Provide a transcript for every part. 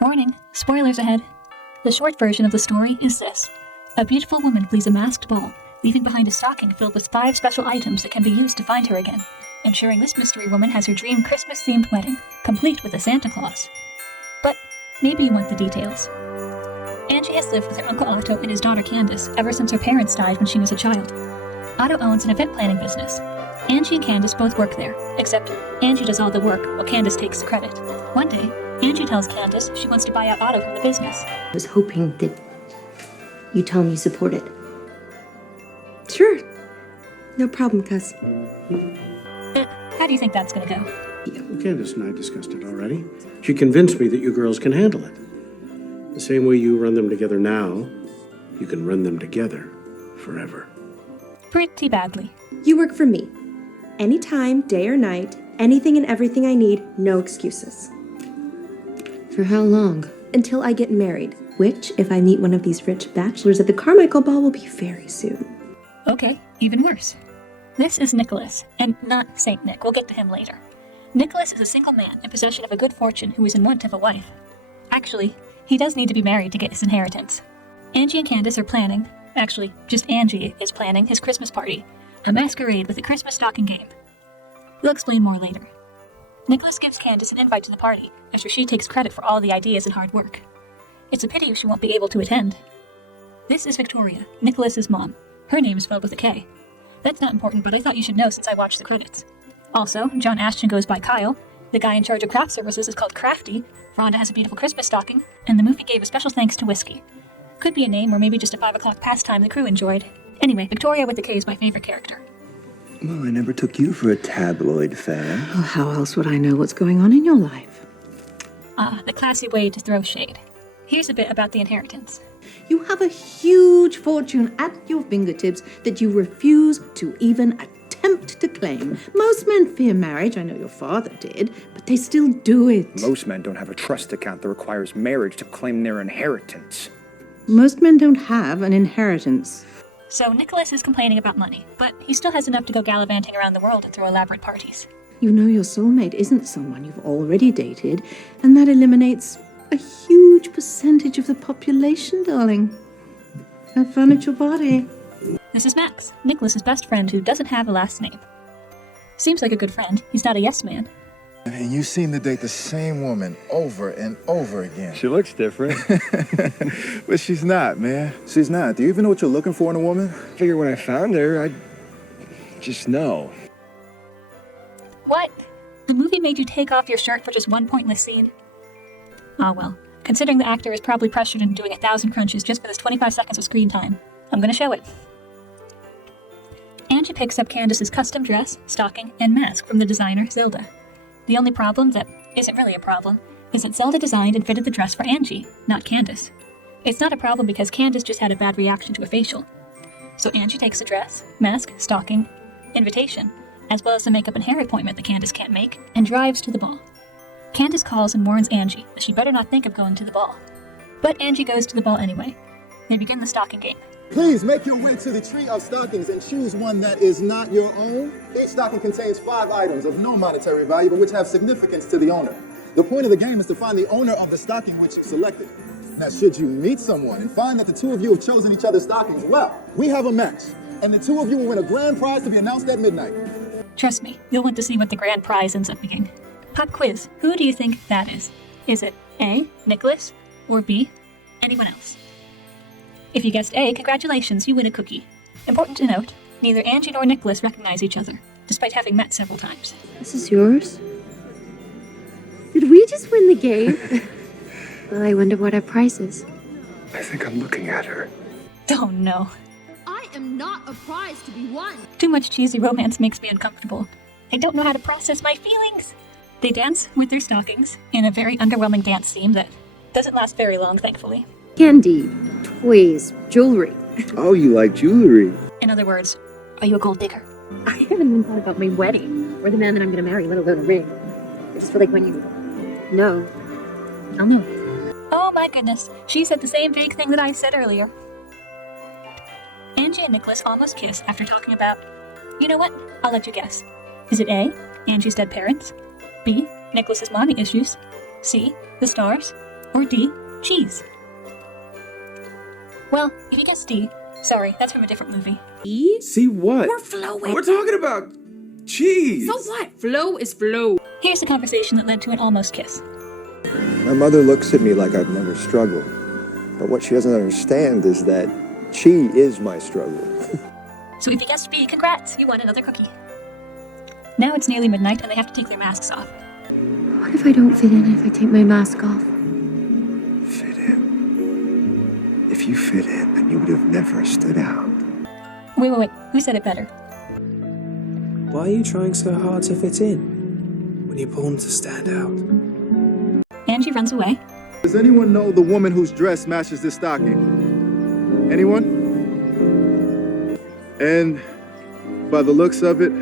Warning, spoilers ahead. The short version of the story is this. A beautiful woman flees a masked ball, leaving behind a stocking filled with 5 special items that can be used to find her again, ensuring this mystery woman has her dream Christmas-themed wedding, complete with a Santa Claus. But maybe you want the details. Angie has lived with her Uncle Otto and his daughter Candace ever since her parents died when she was a child. Otto owns an event planning business. Angie and Candace both work there, except Angie does all the work while Candace takes the credit. One day, Angie tells Candace she wants to buy out Otto from the business. I was hoping that you tell me you support it. Sure. No problem, cuz. How do you think that's gonna go? Yeah, well, Candace and I discussed it already. She convinced me that you girls can handle it. The same way you run them together now, you can run them together forever. Pretty badly. You work for me. Anytime, day or night, anything and everything I need, no excuses. For how long? Until I get married, which, if I meet one of these rich bachelors at the Carmichael Ball, will be very soon. Okay, even worse. This is Nicholas, and not Saint Nick. We'll get to him later. Nicholas is a single man in possession of a good fortune who is in want of a wife. Actually, he does need to be married to get his inheritance. Angie and Candace are planning, actually, just Angie is planning his Christmas party, a masquerade with a Christmas stocking game. We'll explain more later. Nicholas gives Candace an invite to the party, after she takes credit for all the ideas and hard work. It's a pity she won't be able to attend. This is Victoria, Nicholas's mom. Her name is spelled with a K. That's not important, but I thought you should know since I watched the credits. Also, John Ashton goes by Kyle, the guy in charge of craft services is called Crafty, Rhonda has a beautiful Christmas stocking, and the movie gave a special thanks to Whiskey. Could be a name or maybe just a 5 o'clock pastime the crew enjoyed. Anyway, Victoria with the K is my favorite character. Well, I never took you for a tabloid fan. Well, how else would I know what's going on in your life? The classy way to throw shade. Here's a bit about the inheritance. You have a huge fortune at your fingertips that you refuse to even attempt to claim. Most men fear marriage, I know your father did, but they still do it. Most men don't have a trust account that requires marriage to claim their inheritance. Most men don't have an inheritance. So Nicholas is complaining about money, but he still has enough to go gallivanting around the world and throw elaborate parties. You know your soulmate isn't someone you've already dated, and that eliminates a huge percentage of the population, darling. Have fun at your party. This is Max, Nicholas's best friend who doesn't have a last name. Seems like a good friend. He's not a yes man. And you seem to date the same woman over and over again. She looks different. But she's not, man. She's not. Do you even know what you're looking for in a woman? I figured when I found her, I'd just know. What? The movie made you take off your shirt for just one pointless scene? Ah well, considering the actor is probably pressured into doing 1,000 crunches just for this 25 seconds of screen time, I'm gonna show it. Angie picks up Candace's custom dress, stocking, and mask from the designer, Zelda. The only problem that isn't really a problem is that Zelda designed and fitted the dress for Angie, not Candace. It's not a problem because Candace just had a bad reaction to a facial. So Angie takes the dress, mask, stocking, invitation, as well as the makeup and hair appointment that Candace can't make, and drives to the ball. Candace calls and warns Angie that she better not think of going to the ball. But Angie goes to the ball anyway. They begin the stocking game. Please make your way to the tree of stockings and choose one that is not your own. Each stocking contains 5 items of no monetary value, but which have significance to the owner. The point of the game is to find the owner of the stocking which you selected. Now, should you meet someone and find that the 2 of you have chosen each other's stockings, well, we have a match, and the 2 of you will win a grand prize to be announced at midnight. Trust me, you'll want to see what the grand prize ends up being. Pop quiz, who do you think that is? Is it A, Nicholas, or B, anyone else? If you guessed A, congratulations, you win a cookie. Important to note, neither Angie nor Nicholas recognize each other, despite having met several times. This is yours? Did we just win the game? Well, I wonder what our price is. I think I'm looking at her. Oh no. I am not a prize to be won. Too much cheesy romance makes me uncomfortable. I don't know how to process my feelings. They dance with their stockings in a very underwhelming dance theme that doesn't last very long, thankfully. Candy, toys, jewelry. Oh, you like jewelry? In other words, are you a gold digger? I haven't even thought about my wedding or the man that I'm going to marry, let alone a ring. I just feel like when you know, I'll know. Oh my goodness, she said the same vague thing that I said earlier. Angie and Nicholas almost kiss after talking about, you know what, I'll let you guess. Is it A, Angie's dead parents? B, Nicholas's mommy issues? C, the stars? Or D, cheese? Well, if you guessed D, sorry, that's from a different movie. See what? We're flowing. We're talking about cheese. So what? Flow is flow. Here's the conversation that led to an almost kiss. My mother looks at me like I've never struggled. But what she doesn't understand is that she is my struggle. So if you guessed B, congrats, you won another cookie. Now it's nearly midnight and they have to take their masks off. What if I don't fit in if I take my mask off? Fit in. If you fit in, then you would have never stood out. Wait, who said it better? Why are you trying so hard to fit in when you're born to stand out? Angie runs away. Does anyone know the woman whose dress matches this stocking? Anyone? And by the looks of it,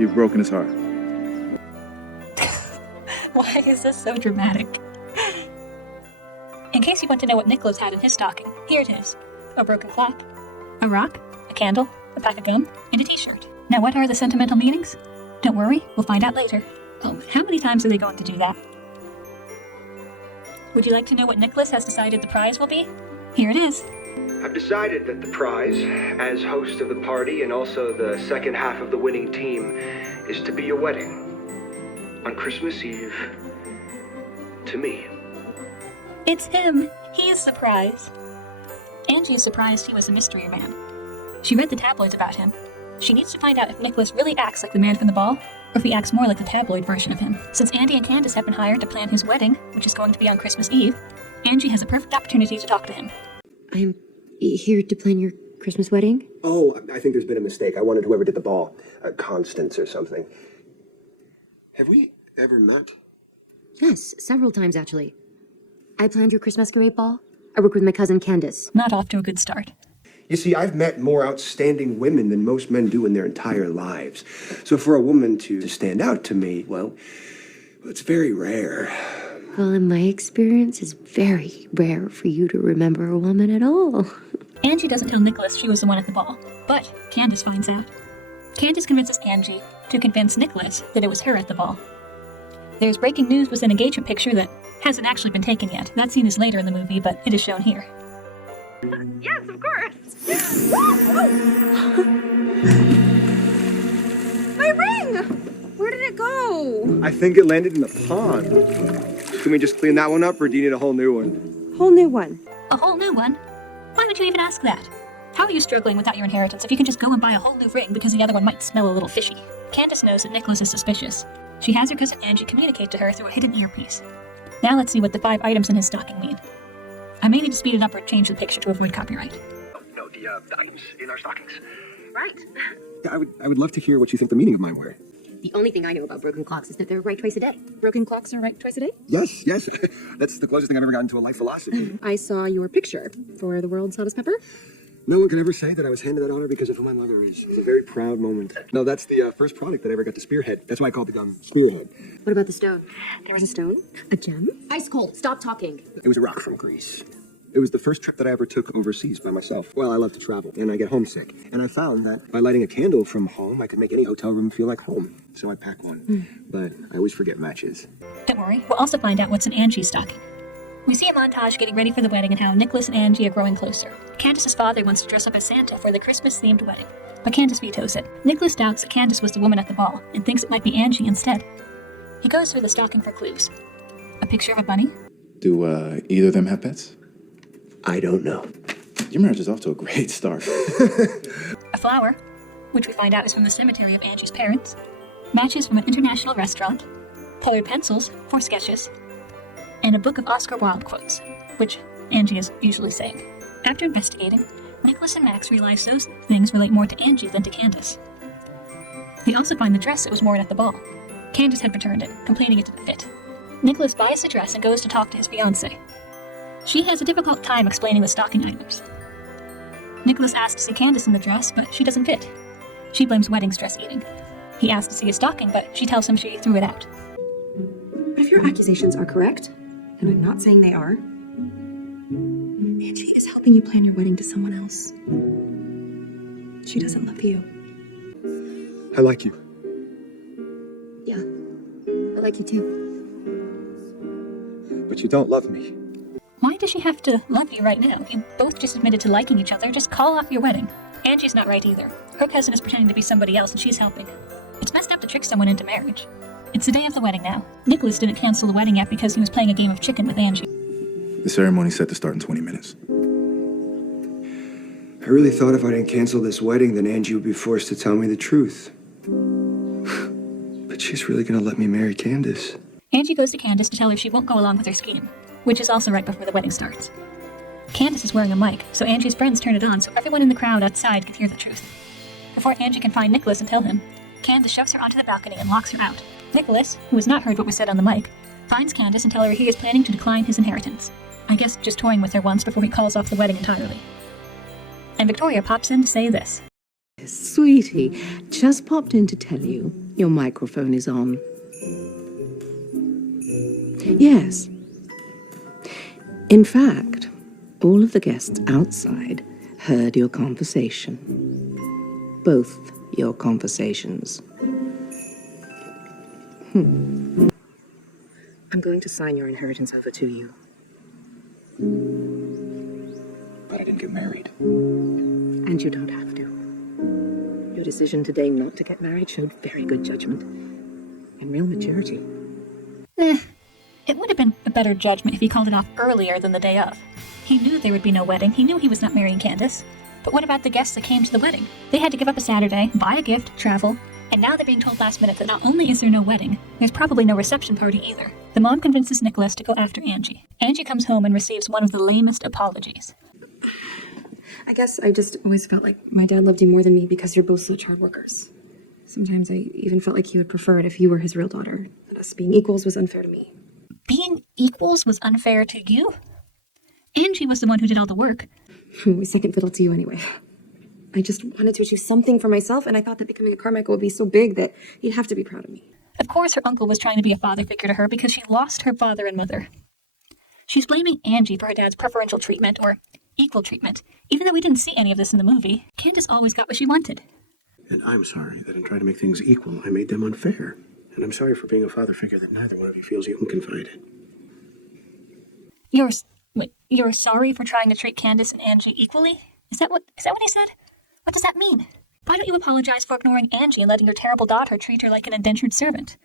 you've broken his heart. Why is this so dramatic? In case you want to know what Nicholas had in his stocking, here it is. A broken clock, a rock, a candle, a pack of gum, and a t-shirt. Now what are the sentimental meanings? Don't worry, we'll find out later. Oh, how many times are they going to do that? Would you like to know what Nicholas has decided the prize will be? Here it is. I've decided that the prize, as host of the party and also the second half of the winning team, is to be a wedding. On Christmas Eve, to me. It's him. He's the prize. Angie is surprised he was a mystery man. She read the tabloids about him. She needs to find out if Nicholas really acts like the man from the ball, or if he acts more like the tabloid version of him. Since Andy and Candace have been hired to plan his wedding, which is going to be on Christmas Eve, Angie has a perfect opportunity to talk to him. I'm here to plan your Christmas wedding? Oh, I think there's been a mistake. I wanted whoever did the ball, Constance or something. Have we ever met? Yes, several times actually. I planned your Christmas masquerade ball. I work with my cousin Candace. Not off to a good start. You see, I've met more outstanding women than most men do in their entire lives. So for a woman to stand out to me, well, it's very rare. Well, in my experience, it's very rare for you to remember a woman at all. Angie doesn't tell Nicholas she was the one at the ball, but Candace finds out. Candace convinces Angie to convince Nicholas that it was her at the ball. There's breaking news with an engagement picture that hasn't actually been taken yet. That scene is later in the movie, but it is shown here. Yes, of course. My ring! Where did it go? I think it landed in the pond. Can we just clean that one up, or do you need a whole new one? Whole new one. A whole new one? Why would you even ask that? How are you struggling without your inheritance if you can just go and buy a whole new ring because the other one might smell a little fishy? Candace knows that Nicholas is suspicious. She has her cousin Angie communicate to her through a hidden earpiece. Now let's see what the 5 items in his stocking mean. I may need to speed it up or change the picture to avoid copyright. No, the items in our stockings. Right. I would love to hear what you think the meaning of mine were. The only thing I know about broken clocks is that they're right twice a day. Broken clocks are right twice a day? Yes. That's the closest thing I've ever gotten to a life philosophy. I saw your picture for the world's hottest pepper. No one can ever say that I was handed that honor because of who my mother is. It's a very proud moment. No, that's the first product that I ever got to spearhead. That's why I called the gun Spearhead. What about the stone? There was a stone? A gem? Ice cold. Stop talking. It was a rock from Greece. It was the first trip that I ever took overseas by myself. Well, I love to travel, and I get homesick. And I found that by lighting a candle from home, I could make any hotel room feel like home. So I pack one. But I always forget matches. Don't worry, we'll also find out what's in Angie's stocking. We see a montage getting ready for the wedding and how Nicholas and Angie are growing closer. Candace's father wants to dress up as Santa for the Christmas-themed wedding, but Candace vetoes it. Nicholas doubts that Candace was the woman at the ball and thinks it might be Angie instead. He goes through the stocking for clues. A picture of a bunny? Do either of them have pets? I don't know. Your marriage is off to a great start. A flower, which we find out is from the cemetery of Angie's parents. Matches from an international restaurant. Colored pencils for sketches. And a book of Oscar Wilde quotes, which Angie is usually saying. After investigating, Nicholas and Max realize those things relate more to Angie than to Candace. They also find the dress that was worn at the ball. Candace had returned it, complaining it didn't fit. Nicholas buys the dress and goes to talk to his fiancée. She has a difficult time explaining the stocking items. Nicholas asks to see Candace in the dress, but she doesn't fit. She blames wedding stress eating. He asks to see his stocking, but she tells him she threw it out. But if your accusations are correct, and I'm not saying they are, Angie is helping you plan your wedding to someone else. She doesn't love you. I like you. Yeah, I like you too. but you don't love me. Why does she have to love you right now? You both just admitted to liking each other. Just call off your wedding. Angie's not right either. Her cousin is pretending to be somebody else and she's helping. It's messed up to trick someone into marriage. It's the day of the wedding now. Nicholas didn't cancel the wedding yet because he was playing a game of chicken with Angie. The ceremony's set to start in 20 minutes. I really thought if I didn't cancel this wedding, then Angie would be forced to tell me the truth. But she's really gonna let me marry Candace. Angie goes to Candace to tell her she won't go along with her scheme, which is also right before the wedding starts. Candace is wearing a mic, so Angie's friends turn it on so everyone in the crowd outside can hear the truth. Before Angie can find Nicholas and tell him, Candace shoves her onto the balcony and locks her out. Nicholas, who has not heard what was said on the mic, finds Candace and tells her he is planning to decline his inheritance. I guess just toying with her once before he calls off the wedding entirely. And Victoria pops in to say this. Sweetie, just popped in to tell you your microphone is on. Yes. In fact, all of the guests outside heard your conversation. Both your conversations. I'm going to sign your inheritance over to you. But I didn't get married. And you don't have to. Your decision today not to get married showed very good judgment and real maturity. It would have been a better judgment if he called it off earlier than the day of. He knew there would be no wedding. He knew he was not marrying Candace. But what about the guests that came to the wedding? They had to give up a Saturday, buy a gift, travel, and now they're being told last minute that not only is there no wedding, there's probably no reception party either. The mom convinces Nicholas to go after Angie. Angie comes home and receives one of the lamest apologies. I guess I just always felt like my dad loved you more than me because you're both such hard workers. Sometimes I even felt like he would prefer it if you were his real daughter. Us being equals was unfair to me. Being equals was unfair to you? Angie was the one who did all the work. I was second fiddle to you anyway. I just wanted to achieve something for myself, and I thought that becoming a Carmichael would be so big that he'd have to be proud of me. Of course her uncle was trying to be a father figure to her because she lost her father and mother. She's blaming Angie for her dad's preferential treatment, or equal treatment. Even though we didn't see any of this in the movie, Candace always got what she wanted. And I'm sorry that in trying to make things equal, I made them unfair. And I'm sorry for being a father figure that neither one of you feels you can confide in. You're sorry for trying to treat Candace and Angie equally? Is that what he said? What does that mean? Why don't you apologize for ignoring Angie and letting your terrible daughter treat her like an indentured servant?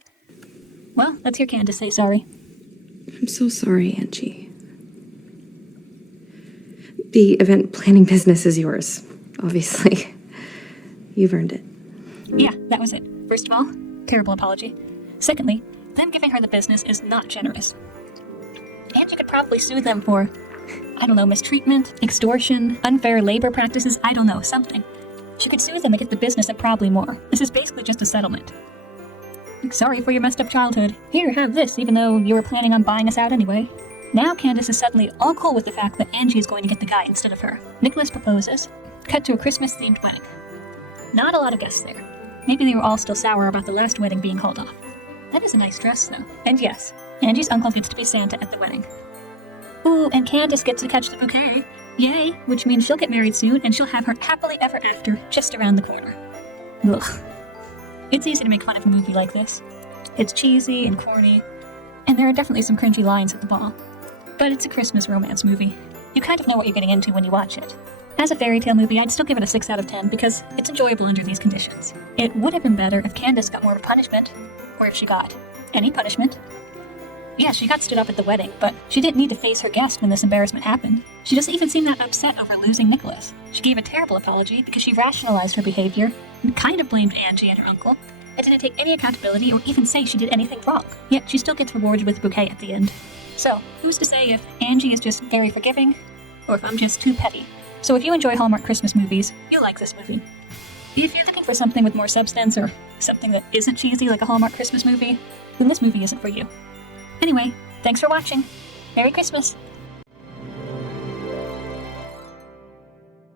Well, let's hear Candace say sorry. I'm so sorry, Angie. The event planning business is yours, obviously. You've earned it. Yeah, that was it. First of all, terrible apology. Secondly, them giving her the business is not generous. Angie could probably sue them for, I don't know, mistreatment, extortion, unfair labor practices, I don't know, something. She could sue them and get the business and probably more. This is basically just a settlement. Sorry for your messed up childhood. Here, have this, even though you were planning on buying us out anyway. Now Candace is suddenly all cool with the fact that Angie is going to get the guy instead of her. Nicholas proposes. Cut to a Christmas-themed wedding. Not a lot of guests there. Maybe they were all still sour about the last wedding being called off. That is a nice dress, though. And yes, Angie's uncle gets to be Santa at the wedding. Ooh, and Candace gets to catch the bouquet. Yay, which means she'll get married soon and she'll have her happily ever after just around the corner. Ugh. It's easy to make fun of a movie like this. It's cheesy and corny, and there are definitely some cringy lines at the ball. But it's a Christmas romance movie. You kind of know what you're getting into when you watch it. As a fairy tale movie, I'd still give it a 6 out of 10 because it's enjoyable under these conditions. It would have been better if Candace got more of a punishment, or if she got any punishment. Yeah, she got stood up at the wedding, but she didn't need to face her guest when this embarrassment happened. She doesn't even seem that upset over losing Nicholas. She gave a terrible apology because she rationalized her behavior and kind of blamed Angie and her uncle, and didn't take any accountability or even say she did anything wrong. Yet she still gets rewarded with a bouquet at the end. So, who's to say if Angie is just very forgiving, or if I'm just too petty? So if you enjoy Hallmark Christmas movies, you'll like this movie. If you're looking for something with more substance, or something that isn't cheesy like a Hallmark Christmas movie, then this movie isn't for you. Anyway, thanks for watching. Merry Christmas!